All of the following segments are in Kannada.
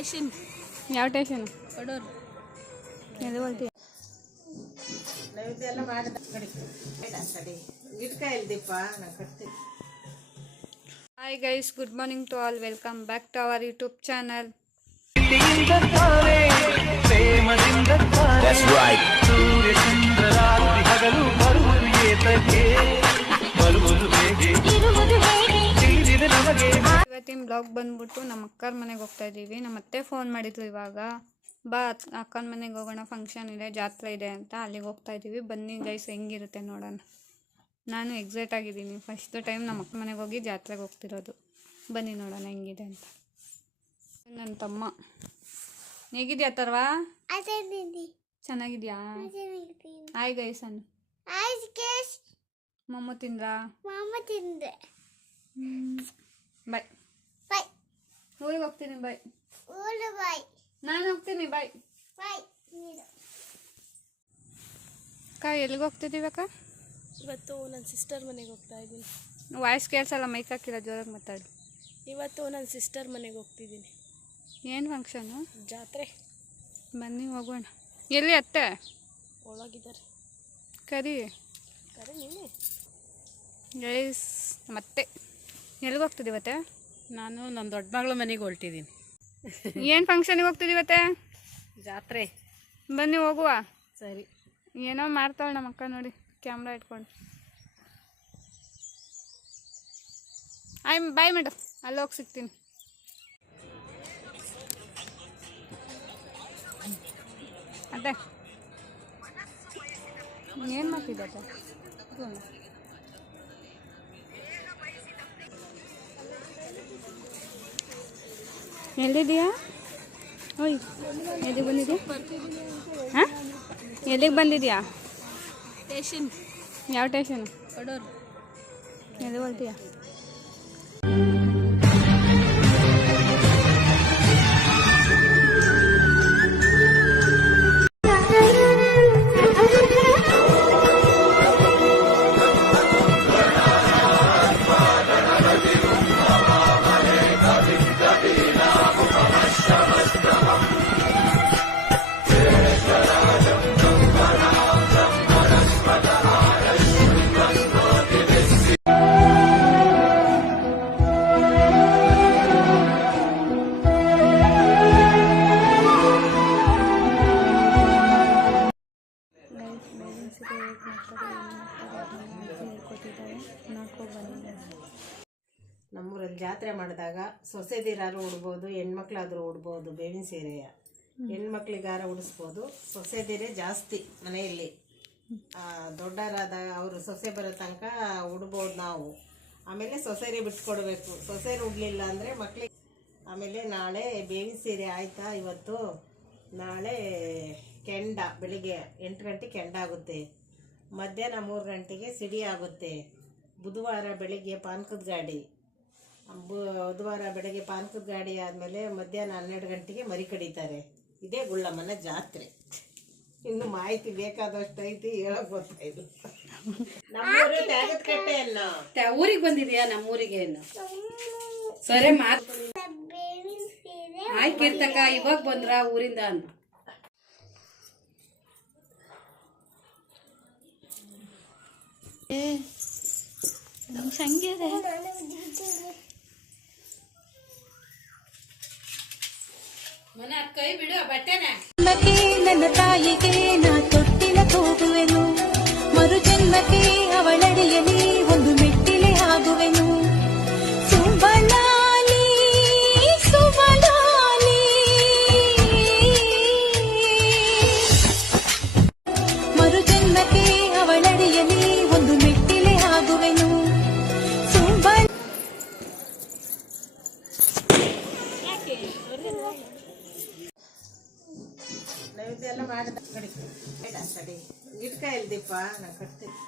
ಸ್ಟೇಷನ್ ಯಾವ ಸ್ಟೇಷನ್? ಕೊಡೋರು ಎಲ್ಲಿ ಬರ್ತೀಯ? ನೈವೇದ್ಯ ಎಲ್ಲ ಮಾಡಿದ ಕಡೆ ಗಿಟ್ಕಾಯಲ್ಲಿ ದೀಪ ನಾನು ಕಟ್ತೀನಿ. Hi guys, good morning to all. Welcome back to our YouTube channel. ಇವತ್ತಿನ ಬ್ಲಾಗ್ ಬಂದ್ಬಿಟ್ಟು ನಮ್ಮ ಅಕ್ಕರ ಮನೆಗೆ ಹೋಗ್ತಾ ಇದ್ದೀವಿ. ನಮ್ಮ ಅತ್ತೆ ಫೋನ್ ಮಾಡಿದ್ರು ಇವಾಗ, ಬಾ ಅಕ್ಕನ ಮನೆಗೆ ಹೋಗೋಣ, ಫಂಕ್ಷನ್ ಇದೆ, ಜಾತ್ರೆ ಇದೆ ಅಂತ. ಅಲ್ಲಿಗೆ ಹೋಗ್ತಾ ಇದ್ದೀವಿ. ಬನ್ನಿ ಗೈಸ್, ಹೆಂಗಿರುತ್ತೆ ನೋಡೋಣ. ನಾನು ಎಕ್ಸೈಟ್ ಆಗಿದ್ದೀನಿ. ಫಸ್ಟ್ ಟೈಮ್ ನಮ್ಮ ಅಕ್ಕ ಮನೆಗೆ ಹೋಗಿ ಜಾತ್ರೆಗೆ ಹೋಗ್ತಿರೋದು. ಬನ್ನಿ ನೋಡೋಣ ಹೆಂಗಿದೆ ಅಂತ. ನನ್ನ ತಮ್ಮ ಹೇಗಿದ್ಯಾ ತರ್ವಾ? ಚೆನ್ನಾಗಿದ್ಯಾ? ಹಾಯ್ ಗೈಸ್ ಅನ್ನು. ಮೊಮ್ಮ ತಿಂದ್ರಾ? ಬಾಯ್. ಊರಿಗೆ ಹೋಗ್ತೀನಿ. ಬಾಯ್. ನಾನು ಹೋಗ್ತೀನಿ. ಬಾಯ್. ಅಕ್ಕ ಎಲ್ಲಿಗೆ ಹೋಗ್ತಿದ್ದೀವಿ ಅಕ್ಕ? ಇವತ್ತು ನನ್ನ ಸಿಸ್ಟರ್ ಮನೆಗೆ ಹೋಗ್ತಾ ಇದ್ದೀನಿ. ವಾಯ್ಸ್ ಕೇಳಿಸಲ್ಲ, ಮೈಕ್ ಹಾಕಿಲ್ಲ, ಜೋರಾಗಿ ಮಾತಾಡಿ. ಇವತ್ತು ನನ್ನ ಸಿಸ್ಟರ್ ಮನೆಗೆ ಹೋಗ್ತಿದ್ದೀನಿ. ಏನು ಫಂಕ್ಷನು? ಜಾತ್ರೆ. ಬನ್ನಿ ಹೋಗೋಣ. ಎಲ್ಲಿ ಅತ್ತೆ? ಒಳಗಿದ್ದಾರೆ. ಕರಿ ನೀನೆ. ಗೈಸ್ ಮತ್ತೆ ಎಲ್ಲಿಗೆ ಹೋಗ್ತಿದ್ದೀವತ್ತೆ? ನಾನು ನನ್ನ ದೊಡ್ಡ ಮಗಳ ಮನೆಗೆ ಹೊರಟಿದ್ದೀನಿ. ಏನು ಫಂಕ್ಷನಿಗೆ ಹೋಗ್ತಿದ್ದೀವತ್ತೆ? ಜಾತ್ರೆ. ಬನ್ನಿ ಹೋಗುವ. ಸರಿ. ಏನೋ ಮಾಡ್ತಾಳೆ ನಮ್ಮ ಅಕ್ಕ ನೋಡಿ, ಕ್ಯಾಮ್ರಾ ಇಟ್ಕೊಂಡು. ಬಾಯ್ ಮೇಡಮ್, ಅಲ್ಲಿ ಹೋಗಿ ಸಿಗ್ತೀನಿ. ಅದೇ ಏನು ಮಾಡ್ತಿದ್ದೆ? ಎಲ್ಲಿದೆಯಾ? ಓಯ್, ಎಲ್ಲಿಗೆ ಬಂದಿದ್ಯಾ? ಹಾಂ, ಎಲ್ಲಿಗೆ ಬಂದಿದ್ಯಾ? ಸ್ಟೇಷನ್. ಯಾವ ಸ್ಟೇಷನ್? ಕೊಡೋರು. ಎಲ್ಲಿ ಬರ್ತೀಯಾ? ನಮ್ಮೂರಲ್ಲಿ ಜಾತ್ರೆ ಮಾಡಿದಾಗ ಸೊಸೆದಿರಾರು ಉಡ್ಬೋದು, ಹೆಣ್ಮಕ್ಳಾದರೂ ಉಡ್ಬೋದು. ಬೇವಿನ ಸೀರೆಯ ಹೆಣ್ಮಕ್ಳಿಗಾರ ಉಡಿಸ್ಬೋದು. ಸೊಸೆದಿರೇ ಜಾಸ್ತಿ ಮನೆಯಲ್ಲಿ. ದೊಡ್ಡರಾದ ಅವರು ಸೊಸೆ ಬರೋ ತನಕ ಉಡ್ಬೋದು ನಾವು. ಆಮೇಲೆ ಸೊಸೆರಿ ಬಿಟ್ಕೊಡ್ಬೇಕು. ಸೊಸೆರು ಉಡ್ಲಿಲ್ಲ ಅಂದರೆ ಮಕ್ಳಿಗೆ. ಆಮೇಲೆ ನಾಳೆ ಬೇವಿನ ಸೀರೆ ಆಯಿತಾ ಇವತ್ತು. ನಾಳೆ ಕೆಂಡ, ಬೆಳಿಗ್ಗೆ 8 ಗಂಟೆಗೆ ಕೆಂಡ ಆಗುತ್ತೆ. ಮಧ್ಯಾಹ್ನ 3 ಗಂಟೆಗೆ ಸಿಡಿ ಆಗುತ್ತೆ. ಬುಧವಾರ ಬೆಳಿಗ್ಗೆ ಪಾನಕದ ಗಾಡಿ. ಬುಧವಾರ ಬೆಳಗ್ಗೆ ಪಾನಕದ ಗಾಡಿ ಆದಮೇಲೆ ಮಧ್ಯಾಹ್ನ 12 ಗಂಟೆಗೆ ಮರಿ ಕಡಿತಾರೆ. ಇದೇ ಗುಳ್ಳಮ್ಮನ ಜಾತ್ರೆ. ಇನ್ನು ಮಾಹಿತಿ ಬೇಕಾದಷ್ಟು ಐತಿ, ಹೇಳಕ್ ಗೊತ್ತಾಯ್ತು. ನಮ್ಮೂರು ತ್ಯಾಗದ ಕಟ್ಟೆ ಅನ್ನೋ. ಊರಿಗೆ ಬಂದಿದ್ಯಾ? ನಮ್ಮೂರಿಗೆ ಸರಿ ಮಾತು ಆಯ್ಕಿರ್ತಕ್ಕ. ಇವಾಗ ಬಂದ್ರ ಊರಿಂದ ಅಂತ. ಸಂಗೀತ ಮನೆ ಕೈ ಬಿಡು ಬಟ್ಟೆನ. ನನ್ನ ತಾಯಿಗೆ ನಾ ತೊಟ್ಟಿಲ ಹೋಗುವೆನು, ಮರು ಜನ್ಮಕ್ಕೆ ಅವಳಡಿಯಲಿ ಒಂದು ಮೆಟ್ಟಿಲೆ ಆಗುವೆನು. ಸುಬಲಾಲಿ ಸುಬಲಾಲಿ ಮರು ಜನ್ಮಕ್ಕೆ ಅವಳಡಿಯಲಿ ಒಂದು ಮೆಟ್ಟಿಲೆ ಆಗುವೆನು. ನೈವೇದ್ಯ ಎಲ್ಲ ಮಾಡಿದ ಕಡೆ ಗಿಟ್ಕಾಯಲ್ಲಿ ದೀಪ ನಾನು ಕಟ್ತೀನಿ.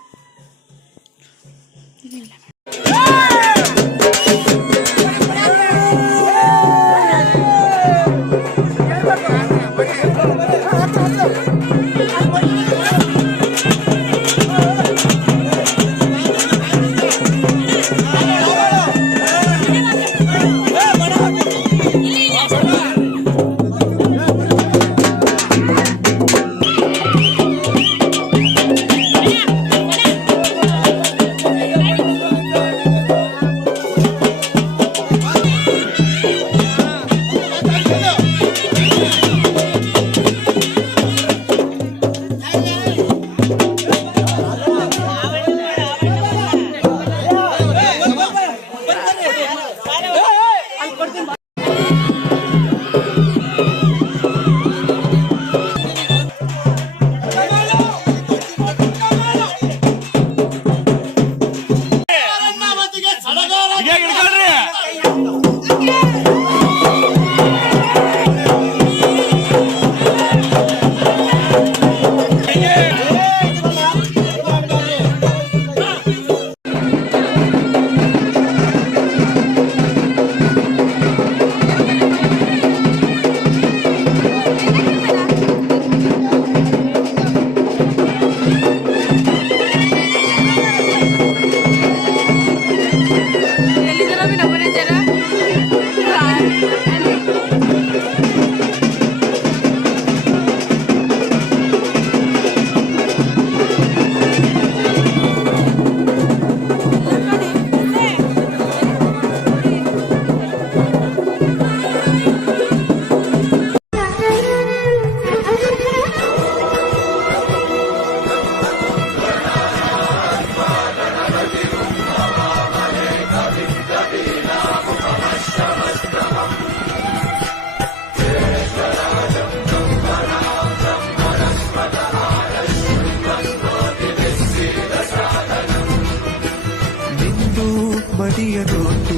ಕೋಟಿಯನೊಟ್ಟು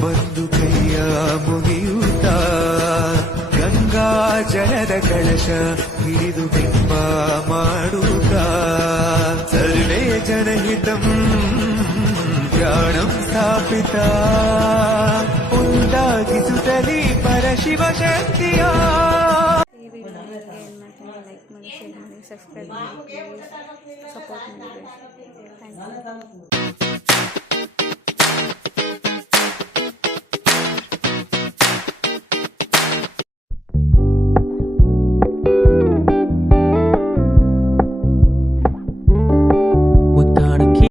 ಬಂದು ಕೈಯ ಮುಗಿಯುತ್ತ ಗಂಗಾ ಜಲದ ಕಳಶ ಹಿಡಿದು ಬಿಂಬ ಮಾಡುತ್ತ ಸರ್ವೇ ಜನಹಿತಂ ಪ್ರಾಣಂ ಸ್ಥಾಪಿತ ಉಂಟಾಗಿಸುತ್ತಲೇ ಪರಶಿವ ಶಕ್ತಿಯ. ಈ ವಿಡಿಯೋ ನಿಮಗೆ ಏನು ಮಾಡ್ತೀನಿ, ಲೈಕ್ ಮಾಡಿ, ಶೇರ್ ಮಾಡಿ, ಸಬ್ಸ್ಕ್ರೈಬ್ ಮಾಡಿ, ಸಪೋರ್ಟ್ ಮಾಡಿ. Thank you.